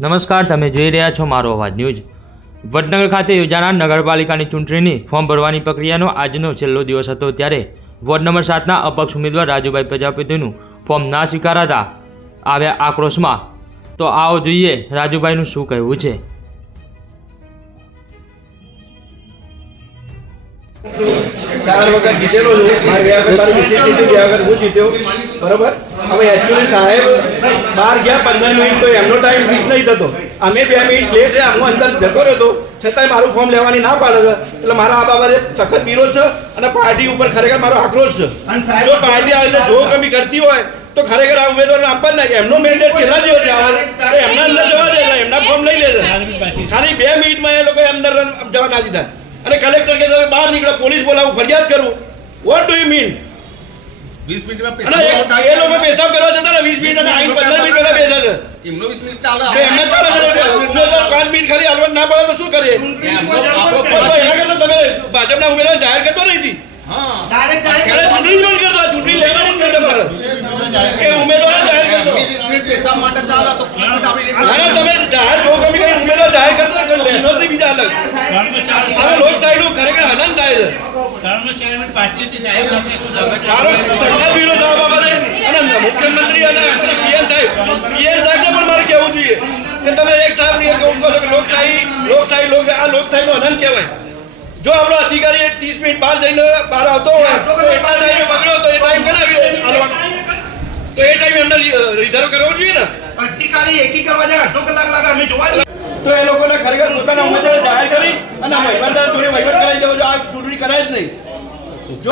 નમસ્કાર, તમે જોઈ રહ્યા છો મારો અવાજ ન્યૂઝ. વડનગર ખાતે યોજાનાર નગરપાલિકાની ચૂંટણીની ફોર્મ ભરવાની પ્રક્રિયાનો આજનો છેલ્લો દિવસ હતો ત્યારે વોર્ડ નંબર સાતના અપક્ષ ઉમેદવાર રાજુભાઈ પ્રજાપતિનું ફોર્મ ના સ્વીકારાતા આવ્યા આક્રોશમાં. તો આવો જોઈએ રાજુભાઈનું શું કહેવું છે. ચાર વખત જીતેલો છું. મારે બે વખત હું જીત્યો બરોબર? હવે એકચ્યુઅલી સાહેબ બહાર ગયા પંદર મિનિટ તો એમનો ટાઈમ ફિક્સ નહીં થતો. અમે બે મિનિટ લેટ રહ્યા હું અંદર જતો રહ્યો છતાંય મારું ફોર્મ લેવાની ના પાડે છે. એટલે મારા આ બાબતે સખત વિરોધ છે અને પાર્ટી ઉપર ખરેખર મારો આક્રોશ છે. જો પાર્ટી આવી રીતે જો કમી કરતી હોય તો ખરેખર આ ઉમેદવારને આપવા જ એમનો મેન્ડેટ છેલ્લા દિવસે આવે તો એમના અંદર જવા દે એમના ફોર્મ લઈ લેશે ખાલી બે મિનિટમાં એ લોકો અંદર જવા ના દીધા. અને કલેક્ટર કે તમે બહાર નીકળો પોલીસ બોલાવું ફરિયાદ કરું. વોટ ડુ યુ મીન વીસ મિનિટમાં એ- એ લોકો પેશાબ કરવા જતા ને વીસ મિનિટ અને આઈને પંદર મિનિટ પહેલા બેસા છે એમનો વીસ મિનિટ ચાલે એમને ચાલે મિનિટ ખાલી હાલવા ના પડે તો શું કરીએ? એના કરતા તમે ભાજપના ઉમેદવાર જાહેર કરતો નથી હા. ચૂંટણી જ બંધ ચૂંટણી લેવાની જ તમારે કે ઉમેદવાર જાહેર કરતો. વીસ માટે ચાલે તો પાંચ મિનિટ આપણી રીતે ના ના, તમે જાહેર જો કમી કરી ઉમેદવાર જાહેર કરતા તો લેશો જ નહીં બીજા અલગ હવે સાઈડ ખરેખર આનંદ થાય છે. મારો સખત વિરોધ આ બાબતે અને મુખ્યમંત્રી અને પીએમ સાહેબ પીએમ કે તમે એક સાહેબ ને કહું કહો કે લોકશાહી લોકશાહી લોક આ લોકશાહીનો આનંદ કહેવાય. જો આપણો અધિકારી એક ત્રીસ મિનિટ બહાર જઈને બહાર આવતો હોય તો એટલા ટાઈમે પકડ્યો તો એ ટાઈમ કના હાલવાનો? તો એ ટાઈમે અંદર રિઝર્વ કરવો જોઈએ ને? અધિકારી એકી કરવા જાય અડધો કલાક લાગે અમે જોવા તો એ લોકોને ખરેખર પોતાના ઉમેદવાર જાહેર કરી અને વહીવટદાર જોડે વહીવટ કરાવી દેવો જો આ ચૂંટણી કરાય જ નહીં. જો